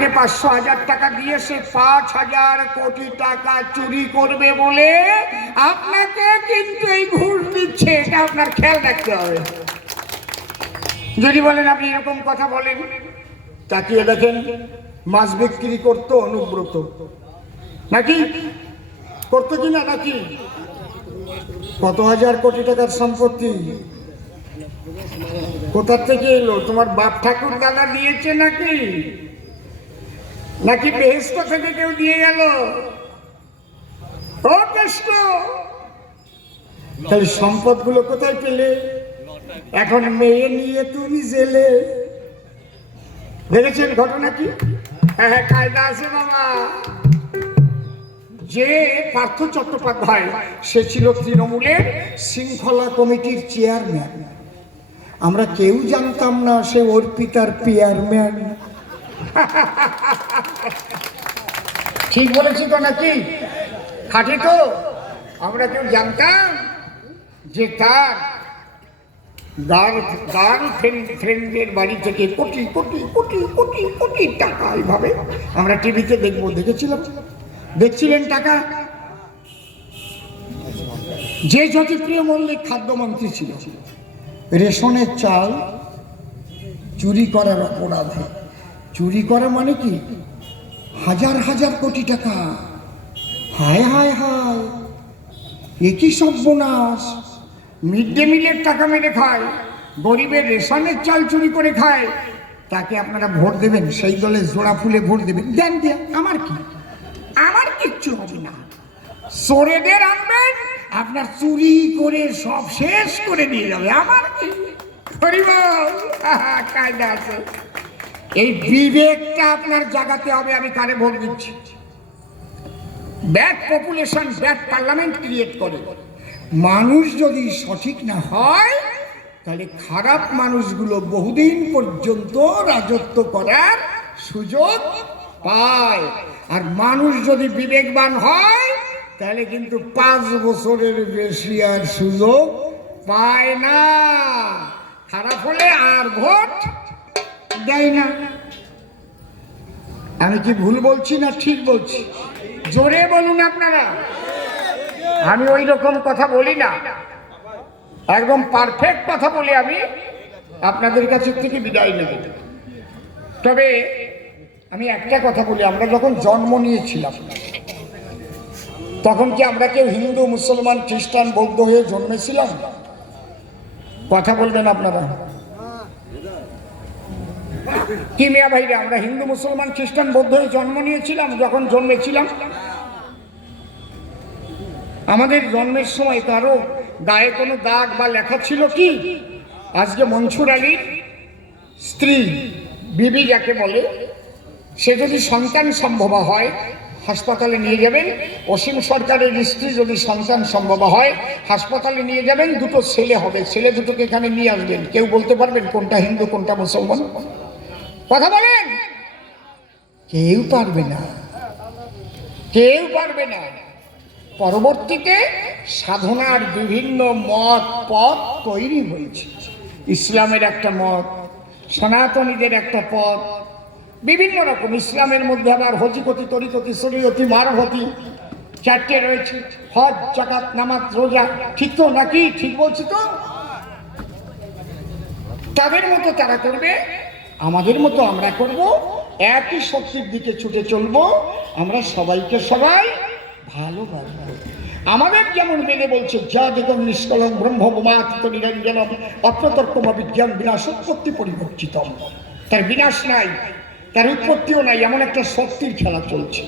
আপনাকে পাঁচশো হাজার টাকা দিয়ে সে পাঁচ হাজার কোটি টাকা চুরি করবে বলে আপনাকে কিন্তু এই ঘুষ দিচ্ছে, এটা আপনার খেয়াল রাখতে হবে। যদি বলেন আপনি এরকম কথা বলেন, তাকিয়ে দেখেন মাছ বিক্রি করতো অনুব্রত। নাকি? করতো কি না নাকি? কত হাজার কোটি টাকার সম্পত্তি? কোথার থেকে এলো? তোমার বাপ ঠাকুর দাদা দিয়েছে নাকি? নাকি বেহেস্ত থেকে কেউ নিয়ে গেল ও কৃষ্ণ! তাই সম্পদগুলো কোথায় পেলে? এখন মেয়ে নিয়ে তুমি জেলে। দেখেছেন ঘটনা কি? হ্যাঁ হ্যাঁ কায়দা আছে বাবা। যে পার্থ চট্টোপাধ্যায়, সে ছিল তৃণমূলের শৃঙ্খলা কমিটির চেয়ারম্যান। আমরা কেউ জানতাম না সে অর্পিতার পেয়ারম্যান। ঠিক বলেছি তো নাকি? খাটি তো? আমরা কেউ জানতাম যে তার ফ্রেন্ডের বাড়ি থেকে কোটি কোটি কোটি কোটি কোটি টাকা এইভাবে আমরা টিভিতে দেখব, দেখেছিলাম। দেখছিলেন টাকা? যে জ্যোতিপ্রিয় মল্লিক খাদ্যমন্ত্রী ছিল, রেশনের চাল চুরি করার অপরাধে চুরি করা মানে কি? হাজার হাজার কোটি টাকা। হায় হায় হায়। একই সর্বনাশ। মিড ডে মিলের টাকা মেরে খায়, গরিবের রেশনের চাল চুরি করে খায়। তাকে আপনারা ভোট দেবেন, সেই দলে জোড়া ফুলে ভোট দেবেন। দেন দেন, আমার কি? আমার কিচ্ছু হবে না। চোরেদের আনবেন, আপনার চুরি করে সব শেষ করে দিয়ে যাবে। আমার কি? হরিবল কায়দা আছে। এই বিবেকটা আপনার জাগাতে হবে, আমি কারে ভোট দিচ্ছি। Bad population bad parliament create করে। মানুষ যদি সঠিক না হয়, তাহলে খারাপ মানুষগুলো বহুদিন পর্যন্ত রাজত্ব করার সুযোগ পায়। আর মানুষ যদি বিবেকবান হয়, তাহলে কিন্তু পাঁচ বছরের বেশি আর সুযোগ পায় না। খারাপ হলে আর ভোট দেয় না। আমি কি ভুল বলছি না ঠিক বলছি? জোরে বলুন আপনারা। আমি ওই রকম কথা বলি না। একদম পারফেক্ট কথা বলে আমি। আপনাদের কাছে থেকে বিদায় নেব। তবে আমি একটা কথা বলি, আমরা যখন জন্ম নিয়েছিলাম, তখন কি আমরা কেউ হিন্দু, মুসলমান, খ্রিস্টান, বৌদ্ধ হয়ে জন্মেছিলাম? কথা বলবেন আপনারা। কি মিয়া ভাইরা, আমরা হিন্দু, মুসলমান, খ্রিস্টান বৌদ্ধ হয়ে জন্ম নিয়েছিলাম, যখন জন্মেছিলাম। আমাদের জন্মের সময় কারও গায়ে কোনো দাগ বা লেখা ছিল কি? আজকে মনসুর আলীর স্ত্রী বিবি যাকে বলে, সে যদি সন্তান সম্ভব হয়, হাসপাতালে নিয়ে যাবেন। অসীম সরকারের স্ত্রী যদি সন্তান সম্ভব হয়, হাসপাতালে নিয়ে যাবেন। দুটো ছেলে হবে। ছেলে দুটোকে এখানে নিয়ে আসবেন। কেউ বলতে পারবেন কোনটা হিন্দু, কোনটা মুসলমান? কথা বলেন। কেউ পারবে না। কেউ পারবে না। পরবর্তীতে সাধনার বিভিন্ন মত পথ তৈরি হয়েছে। ইসলামের একটা মত, সনাতনীদের একটা পথ, বিভিন্ন রকম। ইসলামের মধ্যে আবার হজিকতি, তরিকতি, শরীয়তি, মারভতি চারটে রয়েছে। হজ, জাকাত, নামাজ, রোজা। ঠিক তো নাকি? ঠিক বলছি তো? তাদের মতো তারা করবে? আমাদের মতো আমরা করব, একই শক্তির দিকে ছুটে চলবো, আমরা সবাইকে সবাই ভালোবাসবো। আমাদের যেমন বেদে বলছে, যা দেখুন নিষ্কলম ব্রহ্মমাত্র নিরঞ্জনম, অপ্রতর্কম বিজ্ঞান বিনাশ উৎপত্তি পরিবর্তিতম। তার বিনাশ নাই, তার উৎপত্তিও নাই, এমন একটা শক্তির খেলা চলছে।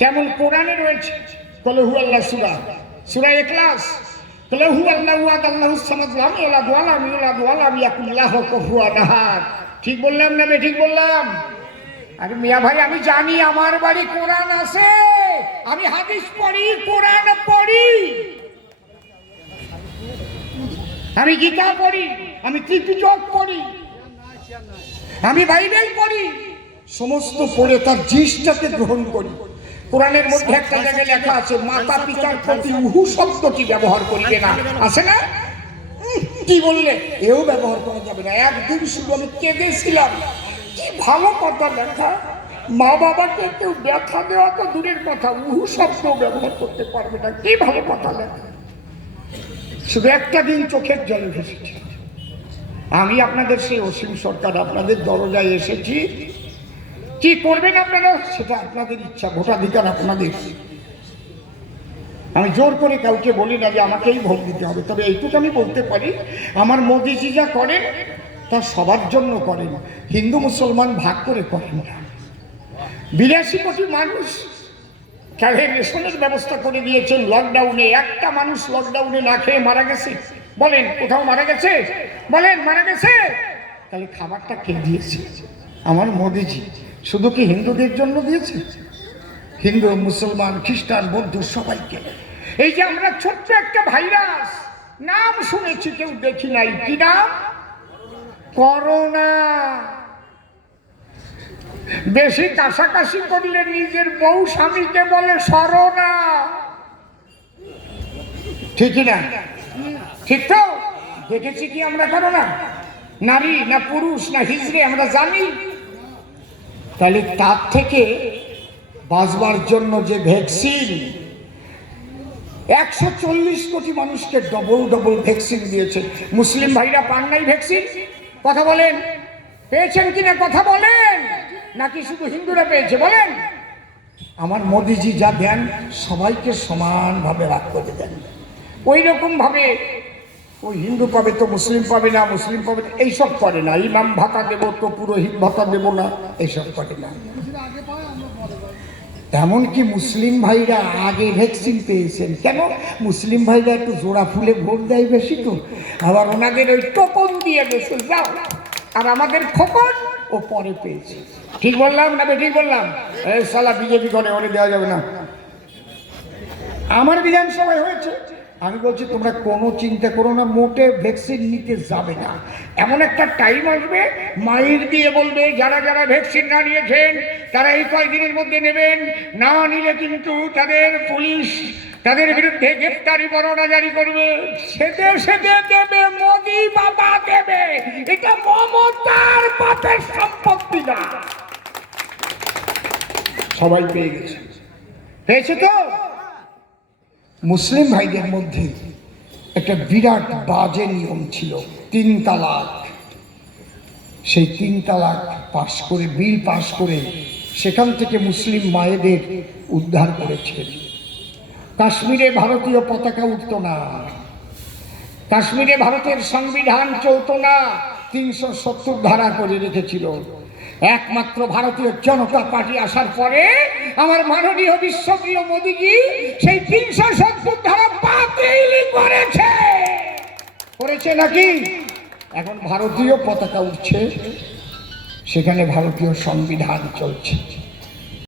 তেমন কোরআনে রয়েছে, কলহু আল্লাহ সুরা। সুরা এক্লাস কলহু আল্লাহ আল্লাহ সামাদ লাম ইয়ালাদ ওয়া লাম ইউলাদ ওয়া লাম ইয়াকুল লাহু কুফুয়ান আহাদ ঠিক বললাম না বে, ঠিক বললাম? আরে মিয়া ভাই, আমি জানি আমার বাড়ি কোরআন আছে। আমি হাদিস পড়ি, কোরআন পড়ি। আমি গীতা পড়ি, আমি ত্রিপিটক পড়ি, আমি বাইবেল পড়ি। সমস্ত পড়ে তার জিনিসটাকে গ্রহণ করি। কোরআনের মধ্যে একটা জায়গায় লেখা আছে মাতা পিতার প্রতি উহু শব্দটি ব্যবহার করিবে না। আছে না? কি বললে? এও ব্যবহার করা যাবে না। একদিন শুধু আমি কেঁদেছিলাম। কি ভালো কথা, লেখা। মা বাবাকে কেউ ব্যথা দেওয়া তো দূরের কথা। উহু শব্দ ব্যবহার করতে পারবে না। কি ভালো কথা, লেখা। শুধু একটা দিন চোখের জলে ভেসেছে। আমি আপনাদের সেই অসীম সরকার, আপনাদের দরজায় এসেছি। কি করবেন আপনারা? সেটা আপনাদের ইচ্ছা, ভোটাধিকার আপনাদের। আমি জোর করে কাউকে বলি না যে আমাকেই ভোট দিতে হবে, তবে এইটুকু আমি বলতে পারি, আমার মোদিজি যা করেন, তা সবার জন্য করেন, হিন্দু মুসলমান ভাগ করে করেন না। বিরাশি কোটি মানুষ তাহলে রেশনের ব্যবস্থা করে দিয়েছেন লকডাউনে, একটা মানুষ লকডাউনে না খেয়ে মারা গেছে। বলেন, কোথাও মারা গেছে? বলেন, মারা গেছে? তাহলে খাবারটা কে দিয়েছে? আমার মোদিজি। শুধু কি হিন্দুদের জন্য দিয়েছে? হিন্দু, মুসলমান, খ্রিস্টান, বৌদ্ধ সবাইকে। এই যে আমরা ছোট্ট একটা ভাইরাস, নাম শুনেছি, কেউ দেখি নাই। কি নাম? করোনা। বেশি কাছাকাছি করলে নিজের বউ স্বামীকে বলে সরোনা। ঠিকই না? ঠিক তো? দেখেছি কি আমরা করোনা? নারী না পুরুষ না হিজড়ে, আমরা জানি। তাহলে তার থেকে বাঁচবার জন্য যে ভ্যাকসিন একশো চল্লিশ কোটি মানুষকে ডবল ডবল ভ্যাকসিন দিয়েছে। মুসলিম ভাইরা পান নাই ভ্যাকসিন কথা বলেন। পেয়েছেন কিনা কথা বলেন। নাকি শুধু হিন্দুরা পেয়েছে? বলেন। আমার মোদিজি যা দেন, সবাইকে সমানভাবে ভাগ করে দেন। ওই রকমভাবে ওই হিন্দু পাবে তো, মুসলিম পাবে না, মুসলিম পাবে না, এইসব করে না। ইমাম ভাতা দেবো তো, পুরোহিত ভাতা দেবো না, এইসব করে না। এমনকি মুসলিম ভাইরা আগে ভ্যাকসিন পেয়েছেন। কেন? মুসলিম ভাইরা একটু জোড়া ফুলে ভোট দেয় বেশি তো। আবার ওনাদের ওই টোপন দিয়ে গেছে যাও। আর আমাদের খোকন ও পরে পেয়েছে। ঠিক বললাম না ঠিক বললাম? এই সালা বিজেপি করে, ওরে দেওয়া যাবে না। আমার বিধানসভায় হয়েছে। আমি বলছি, তোমরা কোনো চিন্তা করো না, মোটে ভ্যাকসিন নিতে যাবে না। এমন একটা টাইম আসবে মায়ের দিয়ে বলবে, যারা যারা ভ্যাকসিন না নিয়েছেন, তারা এই কয়েকদিনের মধ্যে নেবেন। না নিলে কিন্তু তাদের পুলিশ তাদের বিরুদ্ধে গ্রেপ্তারি পরোয়ানা জারি করবে। সেদে সেদে দেবে, মোদি বাবা দেবে। এটা মমতার বাপের সম্পত্তি না। সবাই পেয়ে গেছে। পেয়েছে তো? মুসলিম ভাইদের মধ্যে একটা বিরাট বাজে নিয়ম ছিল, তিন তালাক। সেই তিন তালাক পাশ করে, বিল পাশ করে সেখান থেকে মুসলিম মায়েদের উদ্ধার করেছেন কাশ্মীরে ভারতীয় পতাকা উঠত না। কাশ্মীরে ভারতের সংবিধান চলত না। তিনশো সত্তর ধারা করে রেখেছিল। একমাত্র ভারতীয় জনতা পার্টি আসার পরে আমার মাননীয় বিশ্বপ্রিয় মোদীজি সেই তিনশো সত্তর ধারা বাতিল করেছে। করেছে নাকি? এখন ভারতীয় পতাকা উঠছে, সেখানে ভারতীয় সংবিধান চলছে।